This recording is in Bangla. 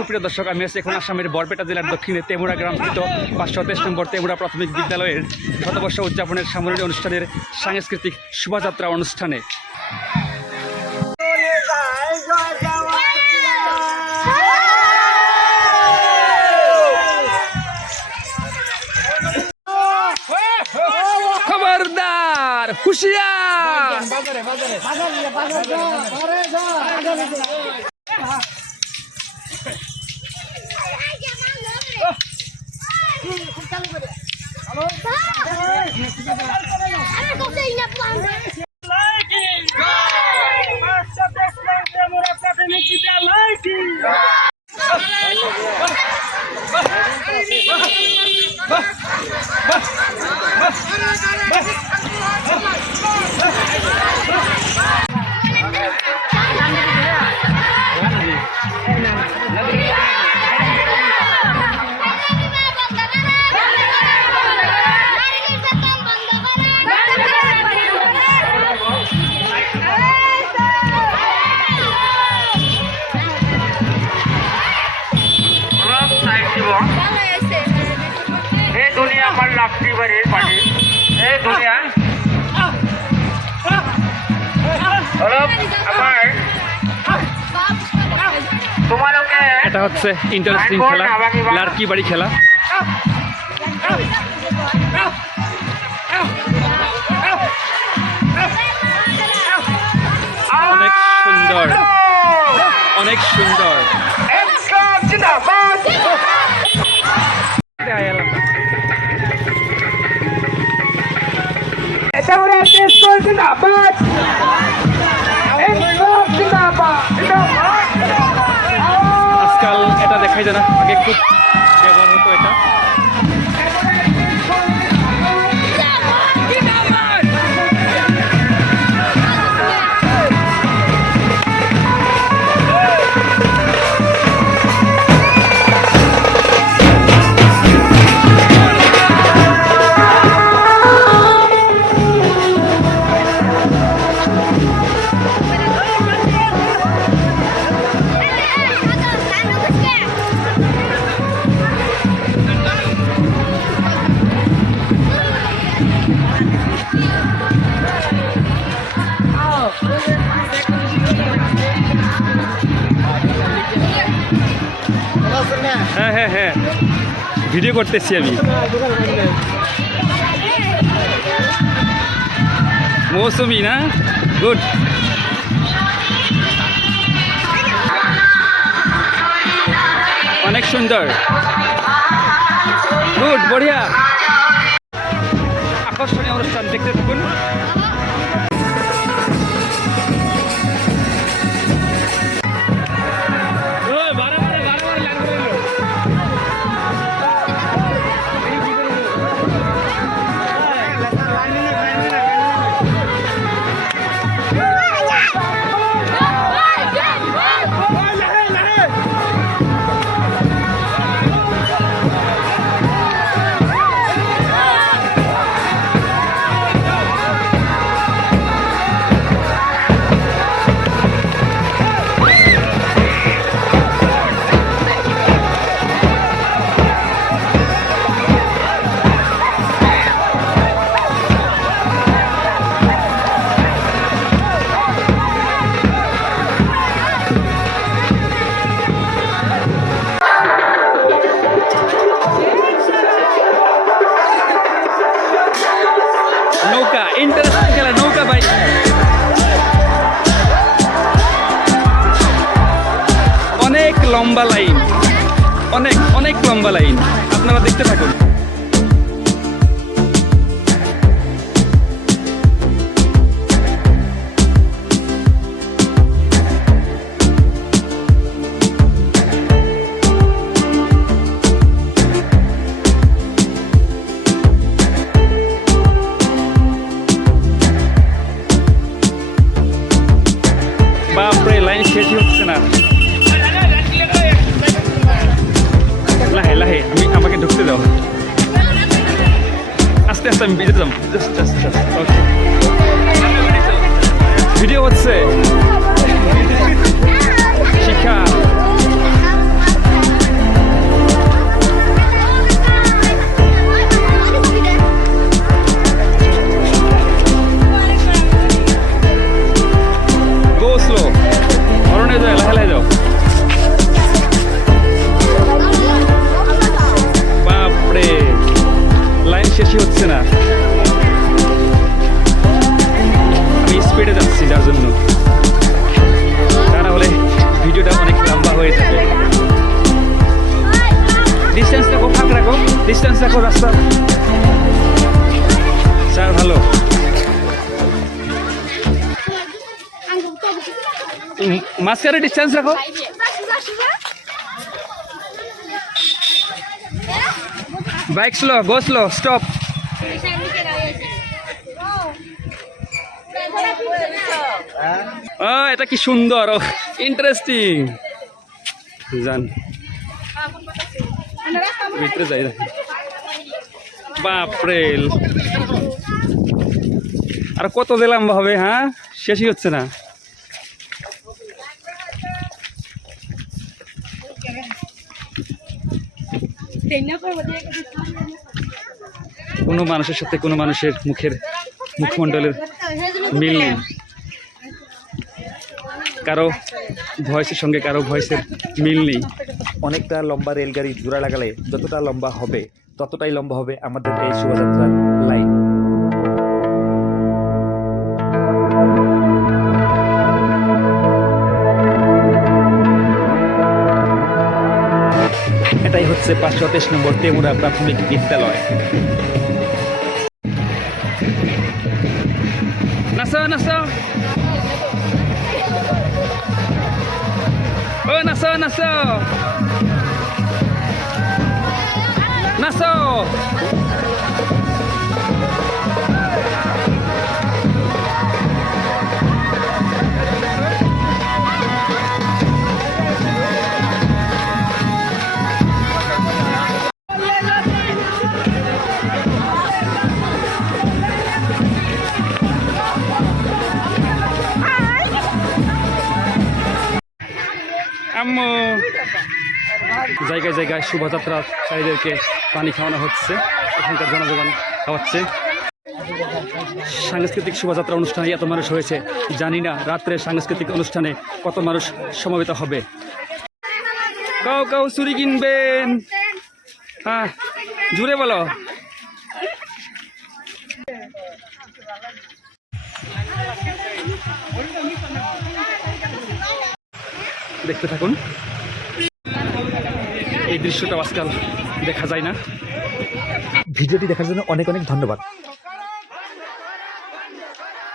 সুপ্রিয় দর্শক, আমি আছি এখন আসামের বরপেটা জেলার দক্ষিণে তেমুরা গ্রামস্থিত পাঁচশো তেইশ নম্বর তেমুরা প্রাথমিক বিদ্যালয়ের শতবর্ষ উদযাপনের সামরণী অনুষ্ঠানের সাংস্কৃতিক শোভাযাত্রা অনুষ্ঠানে। খবরদার, হুশিয়ার! আমি কোথায় না বাৰীৰ পানী। এই দুনিয়া। অলপ আমাৰ তোমালোকে এটা হচ্ছে ইন্টারেস্টিং খেলা লাড়কি বাড়ি খেলা। অনেক সুন্দর অনেক সুন্দর। যায় ভিডিও করতেছি আমি। মৌসুমি না? গুড অনেক সুন্দর। গুড বঢ়িয়া আকর্ষণীয় অনুষ্ঠান দেখতে থাকুন। লম্বা লাইন। অনেক অনেক লম্বা লাইন। আপনারা দেখতে থাকুন। time, just, just, just. Okay. Video what's it? রাখো ডিস্টেন্স রাখো রাস্তা স্যার ভালো। মাঝখানে ডিস্টেন্স রাখো। Bike slow go slow stop এটা কি সুন্দর ইন্টারেস্টিং জান। ভিতরে যাই বাপরে। আর কত দিলাম হবে হ্যাঁ? শেষই হচ্ছে না। কোনো মানুষের সাথে কোনো মানুষের মুখের মুখমণ্ডলের মিল নেই। কারও ভয়েসের সঙ্গে কারও ভয়েসের মিল নেই। অনেকটা লম্বা রেলগাড়ি জোড়া লাগালে যতটা লম্বা হবে, ততটাই লম্বা হবে আমাদের এই শোভাযাত্রার লাইন এটাই হচ্ছে পাঁচশো তেইশ নম্বর তেমুরা প্রাথমিক বিদ্যালয়। নাসো নাসো। ও নাসো নাসো নাসো জায়গায় জায়গায় শোভাযাত্রাকারীদেরকে পানি খাওয়ানো হচ্ছে। এখানকার জনজীবন খাওয়াচ্ছে। সাংস্কৃতিক শোভাযাত্রা অনুষ্ঠানে এত মানুষ হয়েছে, জানি না রাত্রে সাংস্কৃতিক অনুষ্ঠানে কত মানুষ সমবেত হবে। কাউ কাউ চুরি কিনবেন। হ্যাঁ জুড়ে বলো। দেখতে থাকুন। এই দৃশ্যটা আজকাল দেখা যায় না। ভিডিওটি দেখার জন্য অনেক অনেক ধন্যবাদ।